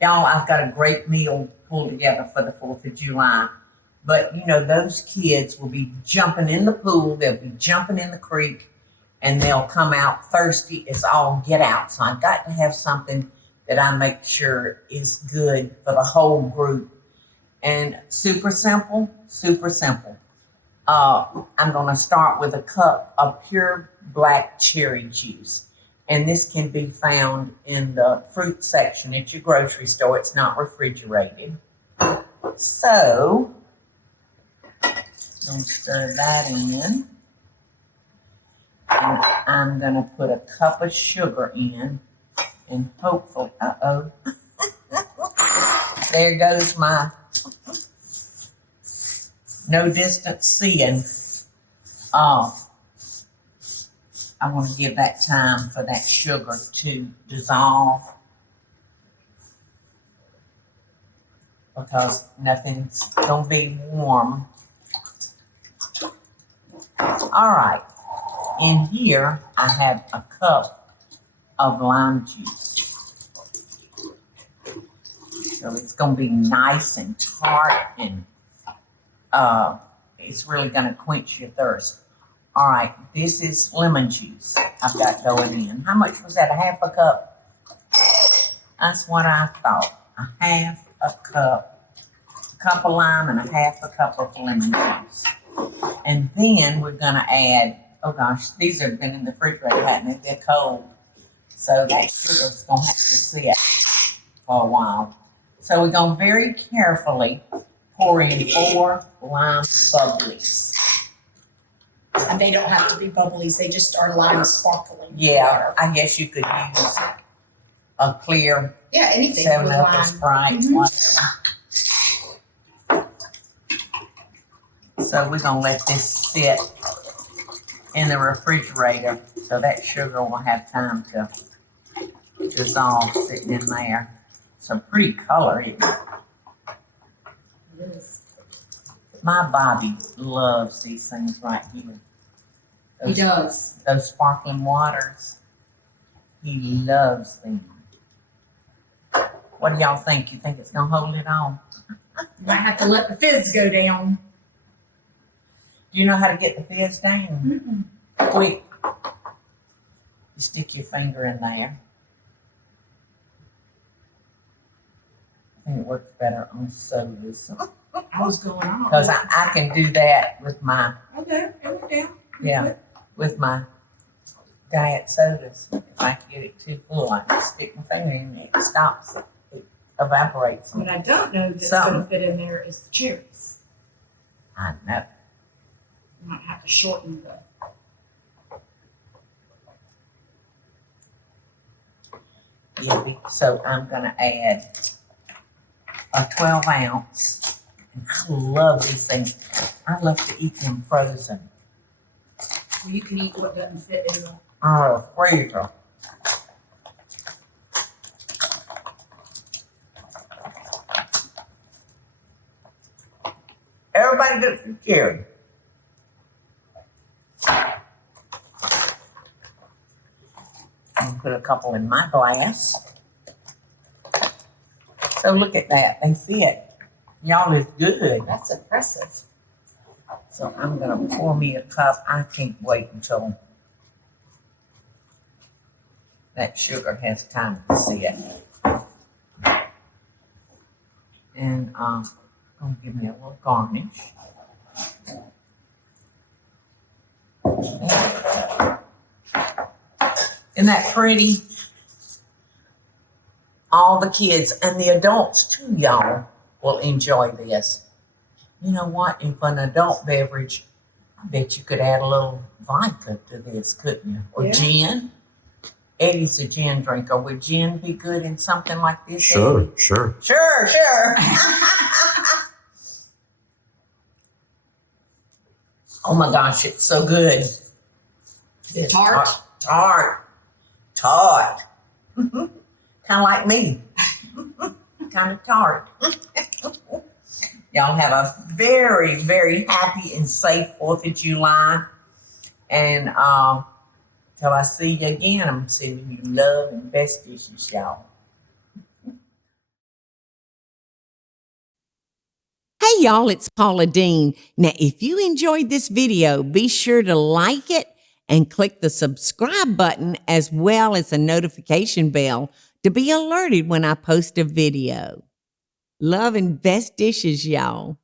Y'all, I've got a great meal pulled together for the 4th of July. But, you know, those kids will be jumping in the pool. They'll be jumping in the creek. And they'll come out thirsty as all get out. So I've got to have something that I make sure is good for the whole group. And super simple, super simple. I'm going to start with a cup of pure black cherry juice. And this can be found in the fruit section at your grocery store. It's not refrigerated. So, I'm going to stir that in. And I'm going to put a cup of sugar in. And hopefully, there goes my no distance seeing. I want to give that time for that sugar to dissolve because nothing's going to be warm. All right. In here, I have a cup of lime juice. So it's going to be nice and tart and it's really going to quench your thirst. All right, this is lemon juice I've got going in. How much was that? A half a cup? That's what I thought. A half a cup of lime and a half a cup of lemon juice. And then we're going to add, oh gosh, these have been in the refrigerator, haven't they? They're cold. So that sugar's going to have to sit for a while. So we're going to very carefully pour in 4 lime bubblies. And they don't have to be bubblies. They just are lime sparkling. Yeah, I guess you could use a clear anything 7-Up or Sprite, whatever. So we're going to let this sit in the refrigerator so that sugar will have time to dissolve sitting in there. It's a pretty color, isn't it? It is. My Bobby loves these things right here. He does. Those sparkling waters. He loves them. What do y'all think? You think it's going to hold it on? You might have to let the fizz go down. Do you know how to get the fizz down? Quick. You stick your finger in there. I think it works better on sodas. I was going on. Because I can do that with my, Okay, it went down. yeah, with my diet sodas. If I get it too full, I can stick my finger in it. It stops it. It evaporates. What I don't know that's going to fit in there is the cherries. I know. You might have to shorten the. Yeah, so I'm going to add a 12 ounce. And I love these things. I love to eat them frozen. Well, you can eat what doesn't fit in the. Oh, freezer. Everybody gets some cherry. I'll put a couple in my glass. So look at that. They fit. Y'all is good. That's impressive. So I'm going to pour me a cup. I can't wait until that sugar has time to sit. And going to give me a little garnish. Isn't that pretty? All the kids and the adults too, y'all, will enjoy this. You know what? If an adult beverage, I bet you could add a little vodka to this, couldn't you? Or gin. Eddie's a gin drinker. Would gin be good in something like this? Sure, Eddie? sure. Sure. Oh my gosh, it's so good. It's tart. Tart. Kind of like me. Kind of tart. Y'all have a very, very happy and safe 4th of July. And till I see you again, I'm sending you love and best wishes, y'all. y'all, it's Paula Deen. Now, if you enjoyed this video, be sure to like it and click the subscribe button as well as the notification bell to be alerted when I post a video. Love and best dishes, y'all.